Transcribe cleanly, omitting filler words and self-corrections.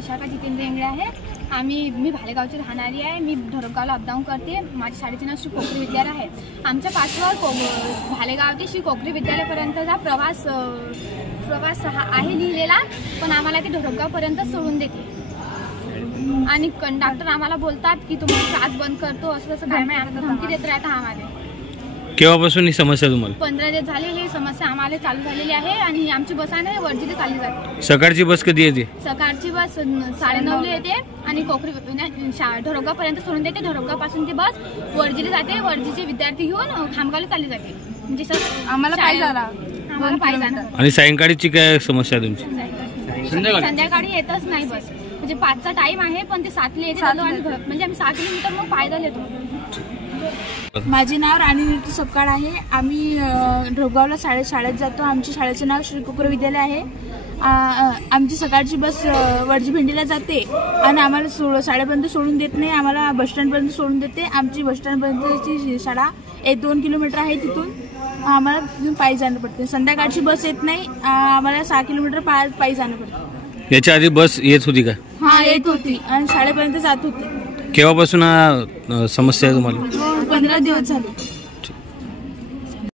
विशाखा जितेंद्र इंगळे आहे। मी भालेगावची राहणारी आहे। मी ढोरगावला अपडाऊन करते। माझ्या शाळेचे नाव श्री कोकरी विद्यालय आहे। आमच्या पाठवर भालेगाव ते श्री कोकरी विद्यालयापर्यंतचा प्रवास आहे लिहिलेला, पण आम्हाला ते ढोरगावपर्यंत सोडून देते आणि कंडक्टर आम्हाला बोलतात की तुम्ही क्लास बंद करतो, असं धमकी देत राहता आम्हाला। केव्हापासून ही समस्या तुम्हाला? 15 दिवस झाले ही समस्या आम्हाला चालू झालेली आहे आणि आमची बस आहे ना वर्जीला चालली जाते। सकाळची बस कधी येते? सकाळची बस 9:30 ला येते आणि कोकरी ढोरगावपर्यंत सोडून देते। ढोरगावपासून ती बस वर्जीला जाते। वर्जीचे विद्यार्थी घेऊन खामगावला चालली जाते। म्हणजे सर आम्हाला पाहिजे। आणि सायंकाळची काय समस्या आहे तुमची? संध्याकाळी येतच नाही बस। म्हणजे 5चा टाइम आहे, पण ते 7 ला येते आणि म्हणजे आम्ही 6 किलोमीटर मग पायदल येतो। माझे नाव राणी ऋतू सपकाळ आहे। आम्ही ढोरगावला शाळेत जातो। आमच्या शाळेचे नाव श्री कोकरी विद्यालय आहे। आमची सकाळची बस वर्जी भेंडीला जाते आणि आम्हाला शाळेपर्यंत सोडून देत नाही, आम्हाला बसस्टँडपर्यंत सोडून देते। आमची बसस्टँडपर्यंतची शाळा 1-2 किलोमीटर आहे, तिथून आम्हाला तिथून पायी जाणं पडते। संध्याकाळची बस येत नाही, आम्हाला 6 किलोमीटर पायी जाणं पडतं। याच्या आधी बस येत होती का? हा, येत होती आणि शाळेपर्यंत जात होती। केव्हापासून समस्या आहे तुम्हाला? 15 दिवस झाले।